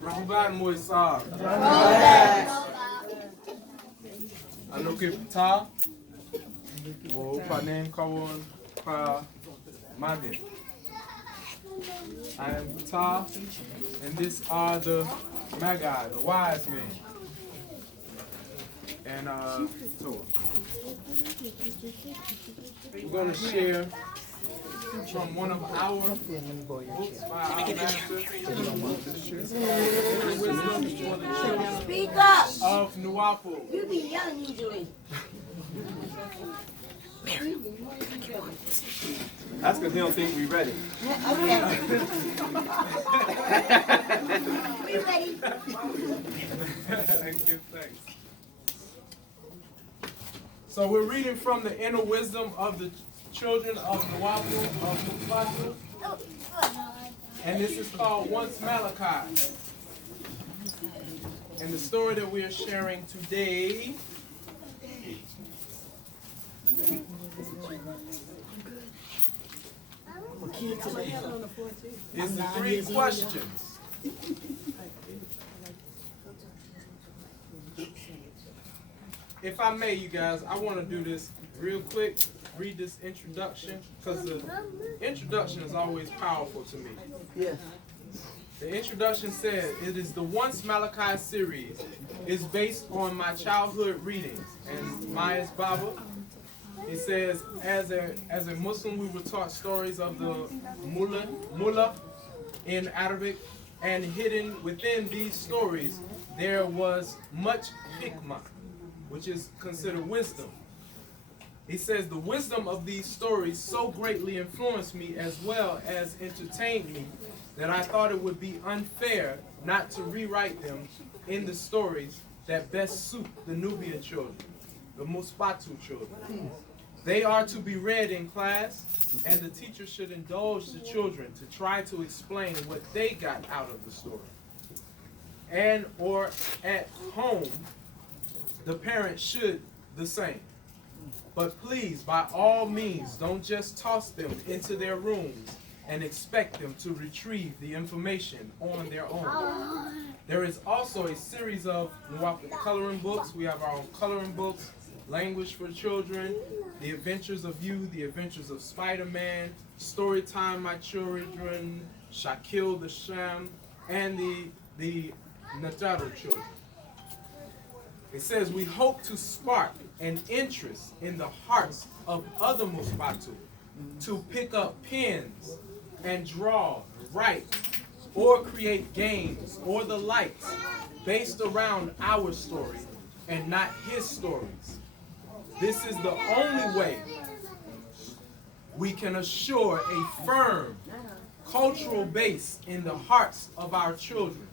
Rahman Moisa. Ano kita? Wo panen kawon pa magin. I am Ptah, and these are the Magi, the wise men. And so we're going to share from one of our books by our master, Wisdom for the Children Speak up. of Nuwapu. You be young usually. That's because he don't think we ready. Okay. We ready. Thank you, thanks. So we're reading from the inner wisdom of the children of Nuwapu, of Mufatu, and this is called Once Malachi. And the story that we are sharing today is the three questions. If I may, you guys, I want to do this real quick, read this introduction, because the introduction is always powerful to me. Yes. The introduction says, it is the Once Malachi series. It's based on my childhood readings. And Maya's Baba, it says, as a Muslim, we were taught stories of the mullah in Arabic, and hidden within these stories, there was much hikmah, which is considered wisdom. He says, the wisdom of these stories so greatly influenced me as well as entertained me that I thought it would be unfair not to rewrite them in the stories that best suit the Nubian children, the Muspatu children. They are to be read in class, and the teacher should indulge the children to try to explain what they got out of the story. And or at home, the parents should the same. But please, by all means, don't just toss them into their rooms and expect them to retrieve the information on their own. There is also a series of coloring books. We have our own coloring books, Language for Children, The Adventures of You, The Adventures of Spider-Man, Storytime My Children, Shakil the Sham, and the Nataru children. It says, we hope to spark an interest in the hearts of other Muspatu to pick up pens and draw, write, or create games or the likes based around our story and not his stories. This is the only way we can assure a firm cultural base in the hearts of our children,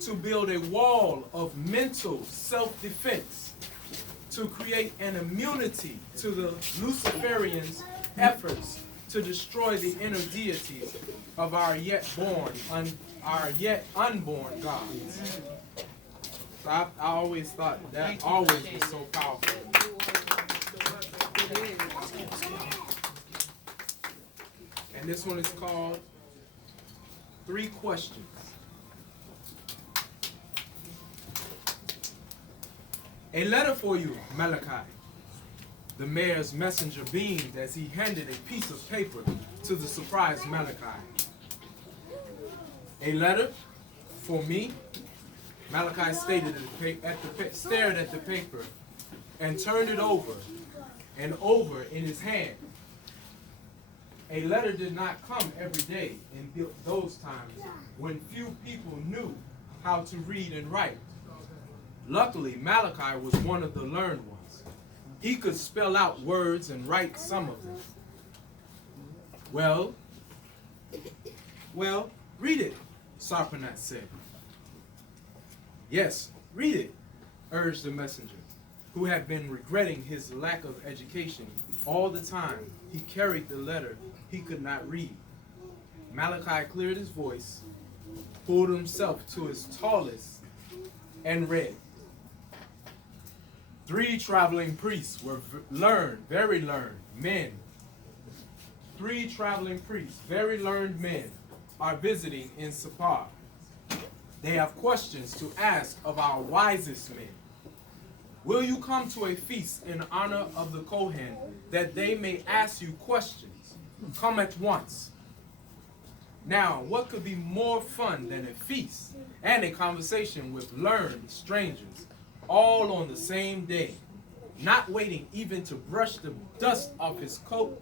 to build a wall of mental self-defense, to create an immunity to the Luciferians' efforts to destroy the inner deities of our yet unborn gods. So I always thought that always was so powerful. And this one is called Three Questions. A letter for you, Malachi. The mayor's messenger beamed as he handed a piece of paper to the surprised Malachi. A letter for me? Malachi stated stared at the paper and turned it over and over in his hand. A letter did not come every day in those times when few people knew how to read and write. Luckily, Malachi was one of the learned ones. He could spell out words and write some of them. Well, read it, Sarpanat said. Yes, read it, urged the messenger, who had been regretting his lack of education all the time he carried the letter he could not read. Malachi cleared his voice, pulled himself to his tallest, and read. 3 traveling priests were learned, very learned men. 3 traveling priests, very learned men, are visiting in Sippar. They have questions to ask of our wisest men. Will you come to a feast in honor of the Kohen that they may ask you questions? Come at once. Now, what could be more fun than a feast and a conversation with learned strangers, all on the same day, not waiting even to brush the dust off his coat?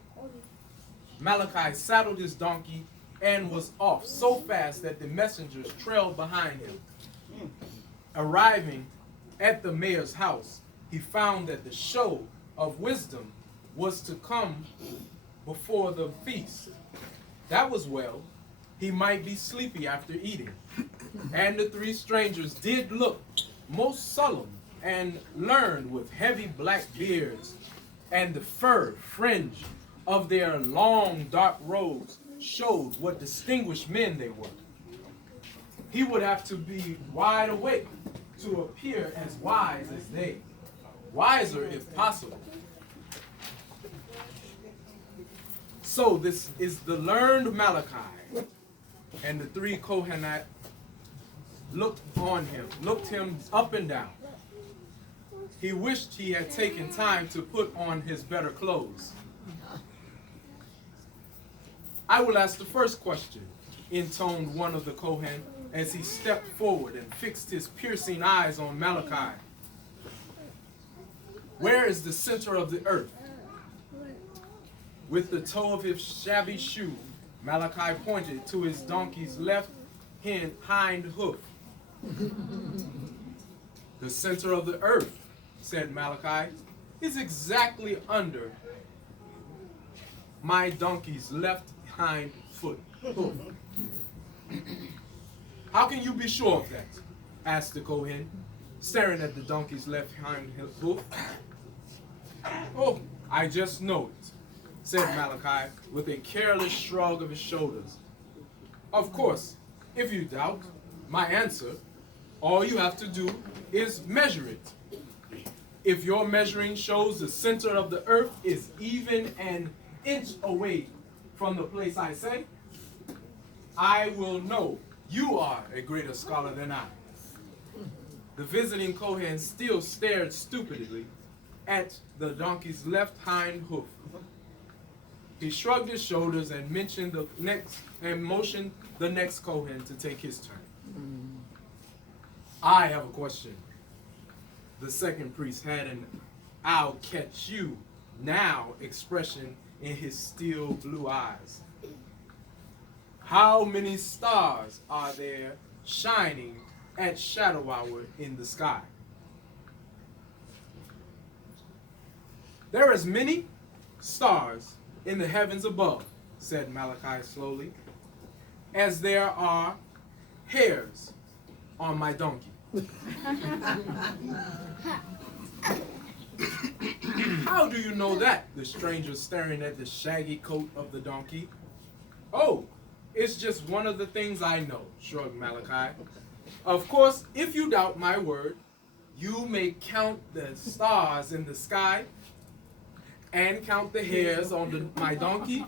Malachi saddled his donkey and was off so fast that the messengers trailed behind him. Arriving at the mayor's house, he found that the show of wisdom was to come before the feast. That was well. He might be sleepy after eating. And the 3 strangers did look most solemn and learned with heavy black beards, and the fur fringe of their long dark robes showed what distinguished men they were. He would have to be wide awake to appear as wise as they, wiser if possible. So this is the learned Malachi, and the 3 Kohanat looked him up and down. He wished he had taken time to put on his better clothes. I will ask the first question, intoned one of the Kohen as he stepped forward and fixed his piercing eyes on Malachi. Where is the center of the earth? With the toe of his shabby shoe, Malachi pointed to his donkey's left hind hoof. The center of the earth, said Malachi, is exactly under my donkey's left hind hoof. How can you be sure of that? Asked the Kohen, staring at the donkey's left hind hoof. Oh, I just know it, said Malachi with a careless shrug of his shoulders. Of course, if you doubt my answer, all you have to do is measure it. If your measuring shows the center of the earth is even an inch away from the place I say, I will know you are a greater scholar than I. The visiting Kohen still stared stupidly at the donkey's left hind hoof. He shrugged his shoulders and motioned the next Kohen to take his turn. I have a question. The second priest had an "I'll catch you now" expression in his steel blue eyes. How many stars are there shining at shadow hour in the sky? There are as many stars in the heavens above, said Malachi slowly, as there are hairs on my donkey. How do you know that? The stranger staring at the shaggy coat of the donkey. Oh, it's just one of the things I know, shrugged Malachi. Of course, if you doubt my word, you may count the stars in the sky and count the hairs on my donkey.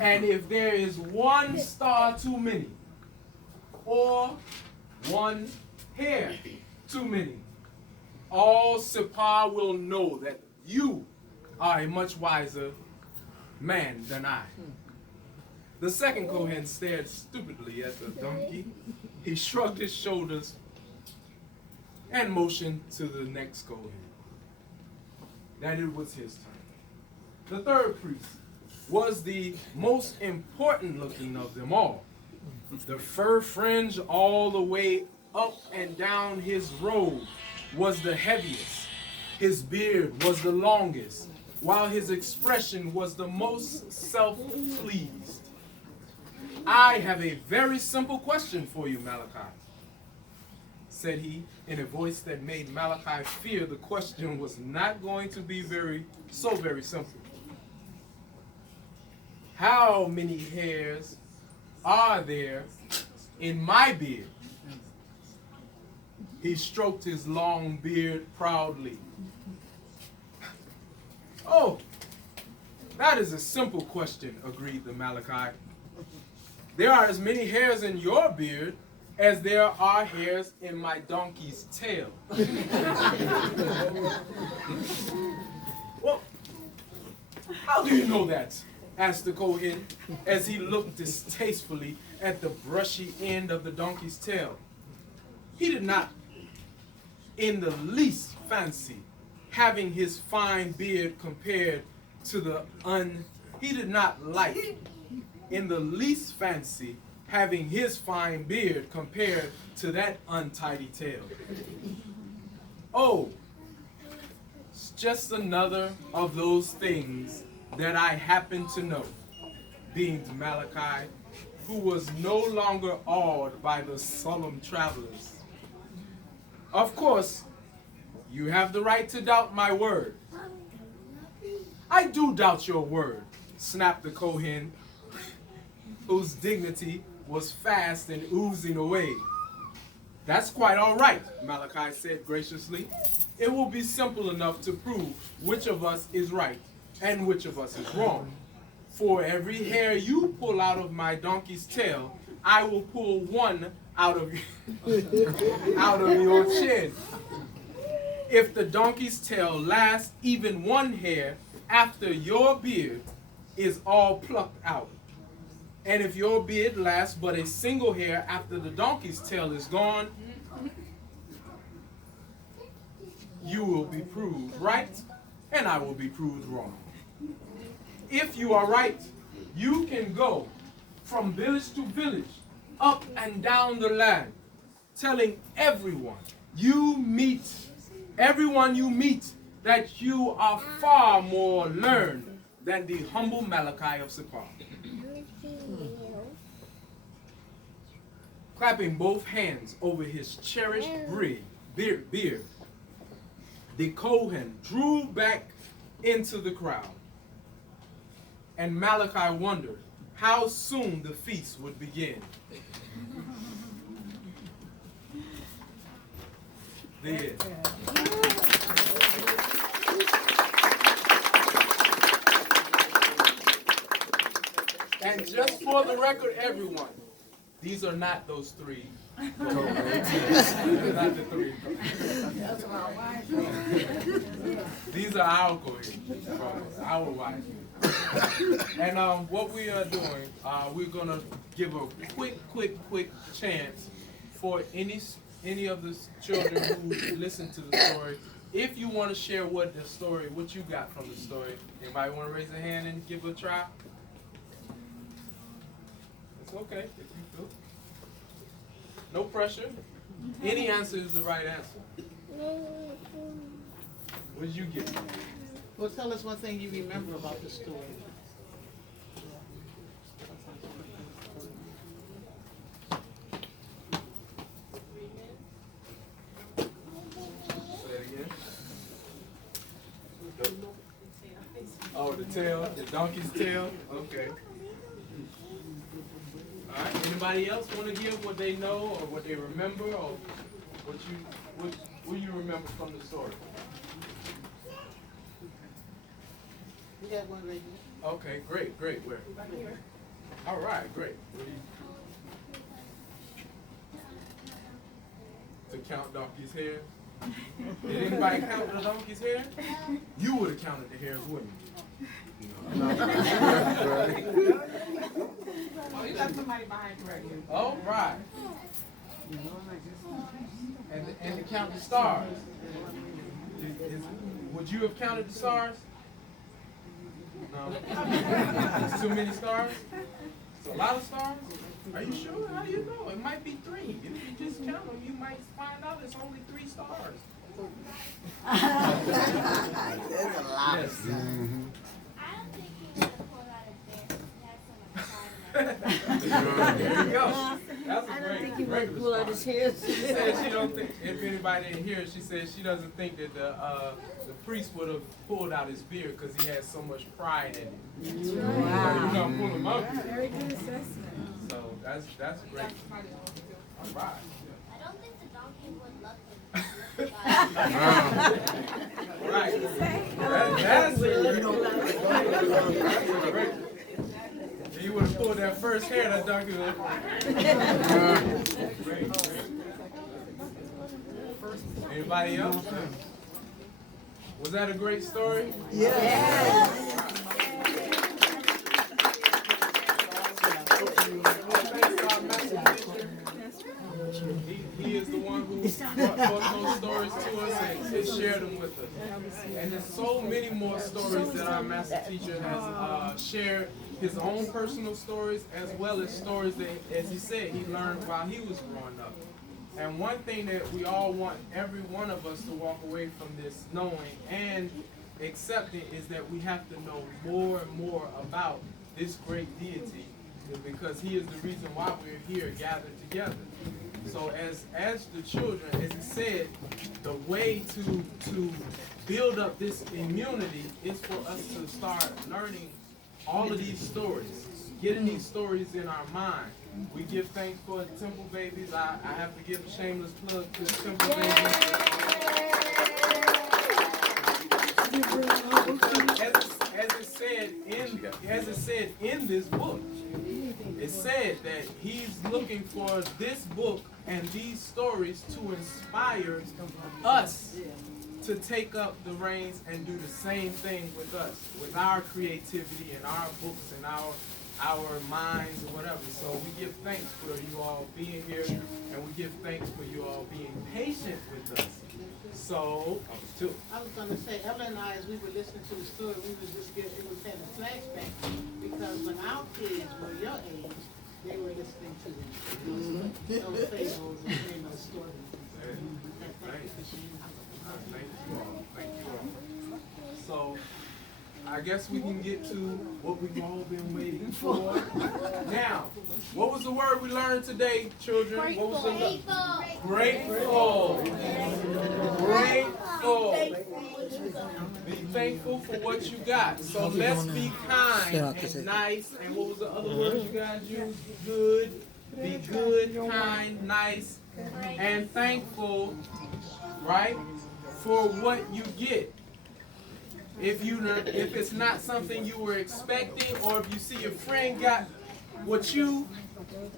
And if there is one star too many, or one hair too many, all Sippar will know that you are a much wiser man than I. The second Kohen stared stupidly at the donkey. He shrugged his shoulders and motioned to the next Kohen that it was his turn. The third priest was the most important looking of them all. The fur fringe all the way up and down his robe was the heaviest. His beard was the longest, while his expression was the most self-pleased. I have a very simple question for you, Malachi, said he in a voice that made Malachi fear the question was not going to be very simple. How many hairs are there in my beard? He stroked his long beard proudly. Oh, that is a simple question, agreed the Malachite. There are as many hairs in your beard as there are hairs in my donkey's tail. Well, how do you know that? Asked the Kohen as he looked distastefully at the brushy end of the donkey's tail. He did not in the least fancy having his fine beard compared to the he did not like in the least fancy having his fine beard compared to that untidy tail. Oh, it's just another of those things that I happen to know, beamed Malachi, who was no longer awed by the solemn travelers. Of course, you have the right to doubt my word. I do doubt your word, snapped the Kohen, whose dignity was fast and oozing away. That's quite all right, Malachi said graciously. It will be simple enough to prove which of us is right and which of us is wrong. For every hair you pull out of my donkey's tail, I will pull one out of your chin. If the donkey's tail lasts even one hair after your beard is all plucked out, and if your beard lasts but a single hair after the donkey's tail is gone, you will be proved right, and I will be proved wrong. If you are right, you can go from village to village, up and down the land, telling everyone you meet that you are far more learned than the humble Malachi of Sippar. Clapping both hands over his cherished beard, the Kohen drew back into the crowd. And Malachi wondered how soon the feast would begin. The end. And just for the record, everyone, these are not those three. They're not the three. These are our Kohen, our wives. And what we are doing, we're gonna give a quick chance for any of the children who listen to the story. If you want to share what you got from the story, anybody want to raise a hand and give it a try? It's okay if you feel. No pressure. Any answer is the right answer. What did you get? Well, tell us one thing you remember about the story. Say it again. Oh, the tail, the donkey's tail? Okay. All right. Anybody else want to give what they know or what they remember or what you remember from the story? We got one right here. Okay, great. Where? All right, great. To count donkey's hair? Did anybody count the donkey's hair? You would have counted the hairs, wouldn't you? Oh, you got somebody behind you right here. All right. And to count the stars. Would you have counted the stars? No. It's too many stars? It's a lot of stars? Are you sure? How do you know? It might be 3. If you just count them, you might find out it's only 3 stars. There's a lot. Yes. I don't think he would have pulled out a bear. He had some excitement. There you go. That's a I don't think he great might pull out his hair. She said she don't think, if anybody didn't hear it, she said she doesn't think that the priest would have pulled out his beard because he had so much pride in it. So you're gonna pull him up here. Very good assessment. So that's great. All right. I don't think the donkey would love him Right. That's it. You would have pulled that first hair that donkey would Great. Anybody else? Was that a great story? He is the one who brought those stories to us and shared them with us. And there's so many more stories that our master teacher has shared, his own personal stories as well as stories that, as he said, he learned while he was growing up. And one thing that we all want every one of us to walk away from this knowing and accepting is that we have to know more and more about this great deity, because he is the reason why we're here gathered together. So as the children, as he said, the way to build up this immunity is for us to start learning all of these stories, getting these stories in our mind. We give thanks for Temple Babies. I have to give a shameless plug to Temple Babies. As it said in this book, it said that he's looking for this book and these stories to inspire us to take up the reins and do the same thing with us, with our creativity and our books and our minds or whatever. So we give thanks for you all being here, and we give thanks for you all being patient with us. So, I was gonna say, Ella and I, as we were listening to the story, we was just getting, it was having a flashback, because when our kids were your age, they were listening to those fables and those stories. Thank you all. Thank you all. So, I guess we can get to what we've all been waiting for. Now, what was the word we learned today, children? What was the grateful. Grateful. Be thankful for what you got. So let's be kind and nice. And what was the other word you guys used? Good. Be good, kind, nice, and thankful, right, for what you get. If it's not something you were expecting, or if you see your friend got what you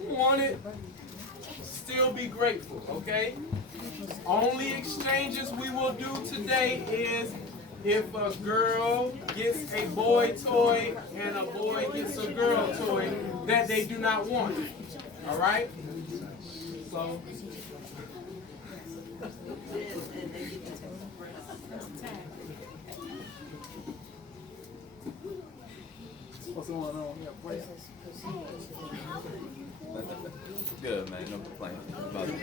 wanted, still be grateful, okay? Only exchanges we will do today is if a girl gets a boy toy and a boy gets a girl toy that they do not want. All right? So. What's going on? Good, man. No complaint about it.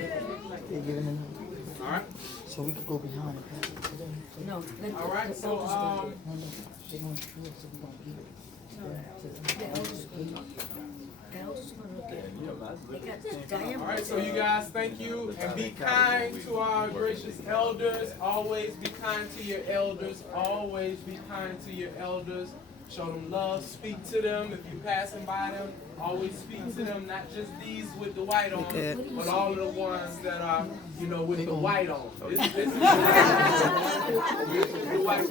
All right. So we could go behind and pass it to them. No. All right. So They're going to chew it, so we don't eat it. all right. So you guys, thank you, and be kind to our gracious elders. Always be kind to your elders. Always be kind to your elders. Show them love. Speak to them. If you're passing by them, always speak to them. Not just these with the white on, but all of the ones that are, with the white on. This is the white.